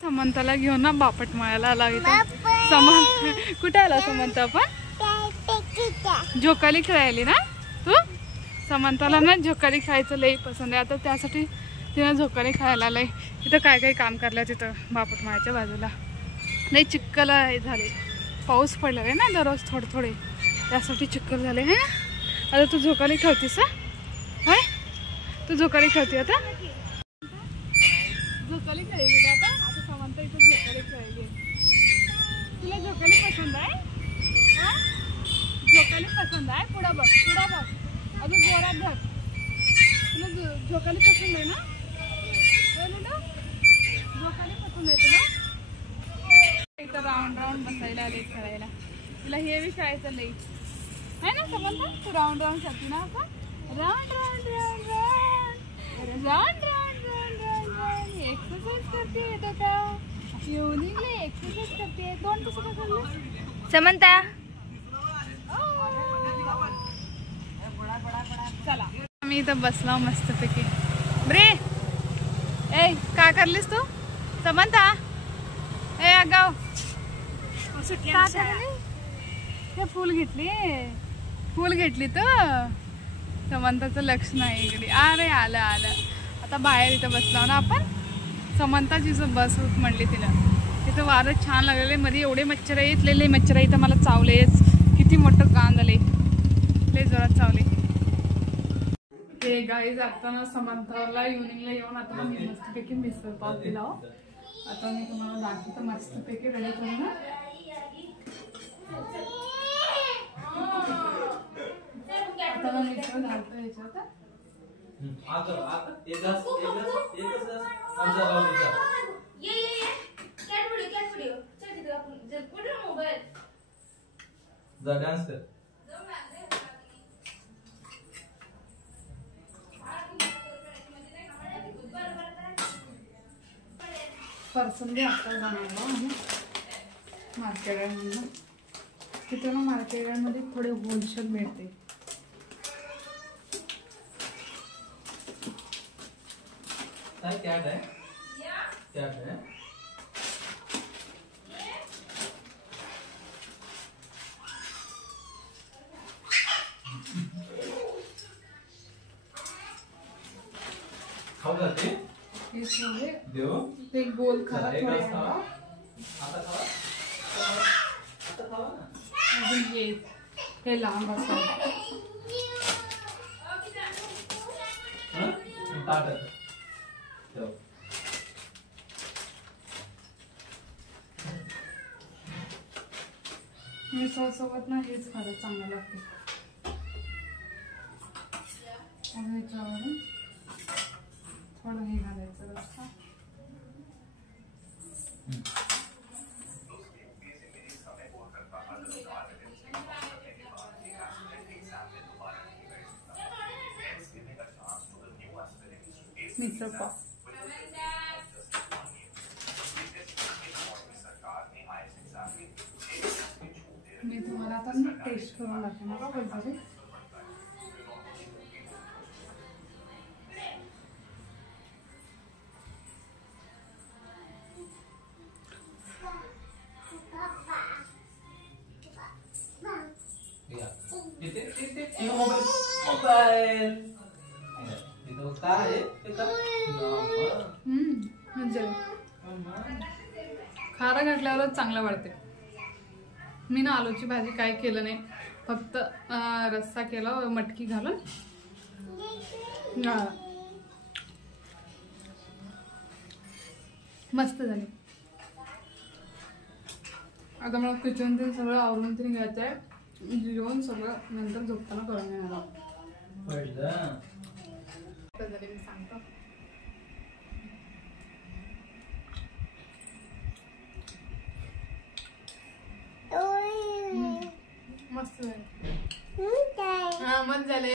समंताला घेऊन ना बापट मळायला आला इथं. कुठे आला समंत आपण? झोकाली खेळायली ना तू? समंताला ना झोकाली खायचं लई पसंत आहे. आता त्यासाठी तिनं झोकाली खायला आलंय. इथं काय काय काम करलं तिथं बापट मळायच्या बाजूला. लई चिक्कल झाले, पाऊस पडला आहे ना दररोज थोडे थोडे, त्यासाठी चिक्कल झाले है ना. आता तू झोकाली खेळतीस होय? तू झोकाली खेळते आता? झोकाली खेळली का आता? आता समंत इथं झोकाली खेळली. तुला झोकाली पसंत आहे? झोकाली पसंत आहे? पुढं बघ, पुढं बघ, अजून जोरात धर. तुला झोकाली पसंत आहे ना? झोकाली पसंत आहे तुला? इथं राऊंड राऊंड बसायला आले खेळायला. तुला हे बी खेळायचं लई आहे ना समंत? तू राऊंड राऊंड खेळते ना आपण? Round round round round round round round round. Exercise करते तो का इव्हनिंगला एक्सरसाइज करते. दोन कसं बसवलं समंता? चला आम्ही इथं बसलो मस्तपैकी. ब्रे ए काय करलीस तू समंता? ए अगाव ते फुल घेतली तर समंताचं लक्ष नाही इकडे. अरे आलं आलं. आता बाहेर इथं बसलो ना आपण. समंताची बस म्हणली तिला. तिथं वारं छान लागलेलं. मध्ये एवढे मच्छर आहेत, लई मच्छर इथं मला चावलेच. किती मोठं कान झाले, लई जोरात चावले. हे गाईज आता ना समंताला इव्हनिंगला येऊन आता मी मस्तपैकी मिसळ पाव दिला. आता मी तुम्हाला दाखवतो मस्तपैकी रेडी करून ना. आता मी मिसळ घालतो याच्यात. पर्सनली आता जाणार मार्केटमधून. तिथे ना मार्केटमध्ये थोडे होलसेल मिळते. क्या है? क्या है? खाऊ जाते? इसमें देव ते गोल खावा थोडे. आता खावा. आता खावा ना. अजून हे लांब असं. मिसळ सोबत ना हेच फार चांगलं लागते. ह्याच्यावरून थोडं हे घालायचं रस्सा. मिसळ पाव मी तुम्हाला आता टेस्ट करून दाखवणार का बोलते. म्हणजे खारा घातल्यावर चांगलं वाटते. मी ना आलूची भाजी काय केलं नाही, फक्त रस्सा केला मटकी घालून. मस्त झाली. आता मला किचन ते सगळं आवरून तरी घ्यायचं आहे. जेवण सगळं नंतर झोपताना करून घेणार. मी सांगतो